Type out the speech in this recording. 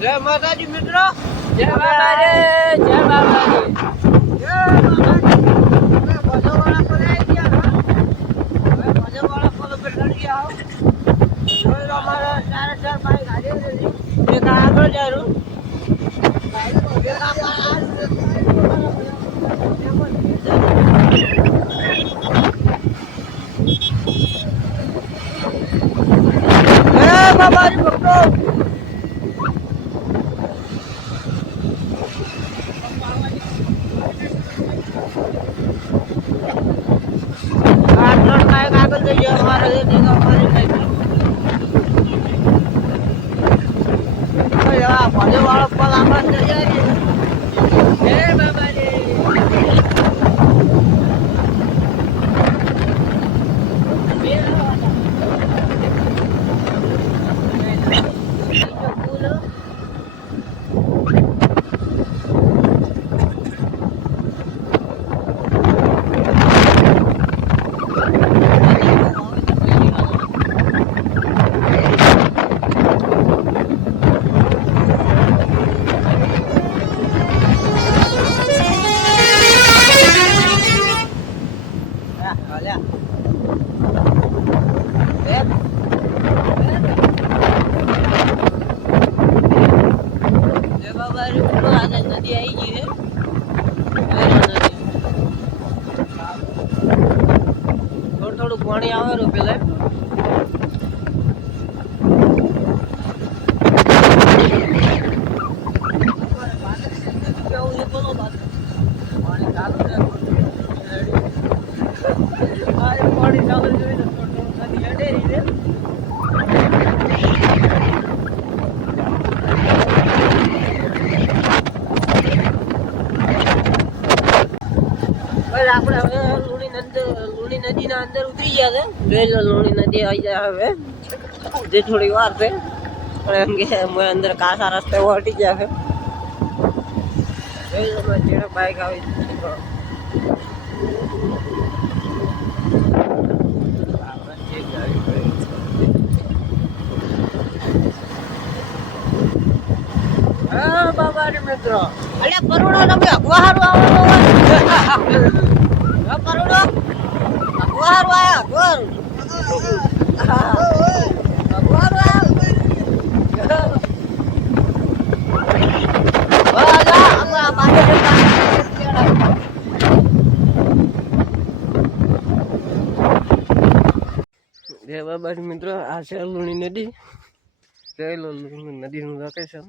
જય માતાજી મિત્રો. જય બાબાજી, જય બાબાજી. જય માતાજી. હવે ભજોવાળા પર આવી ગયા હો. હવે ભજોવાળા પર લડી આવો. હવે અમારા ચાર બાઈક હાજર છે. એક આગળ જારું. બાબાજી ભક્તો આગળ જઈ ગયા અમારે ભલે વાળો પલ આગળ જઈ જાય. જય બાબાજી. નદી આવી ગઈ છે. થોડું પાણી આવેલું પેલા પાણી ચાલુ જોઈને નદી અડેરી છે. આપણે હવે લુણી નદીના અંદર ઉતરી ગયા છે. જોઈ લો લુણી નદી આવી જાય હવે જે થોડી વાર છે પણ એમ કે અંદર કાસા રસ્તે વટી ગયા છે. જોઈ લો જેડો બાઈક આવી હા બાબાજી મિત્રો. અલ્યા કરોડો તમે અગવા હારું આવવાનું કરોડો અગવા હારું આયા જય બાબાજી મિત્રો. આ છે લુણી નદી. જોઈ લો લુણી નદીનું લોકેશન.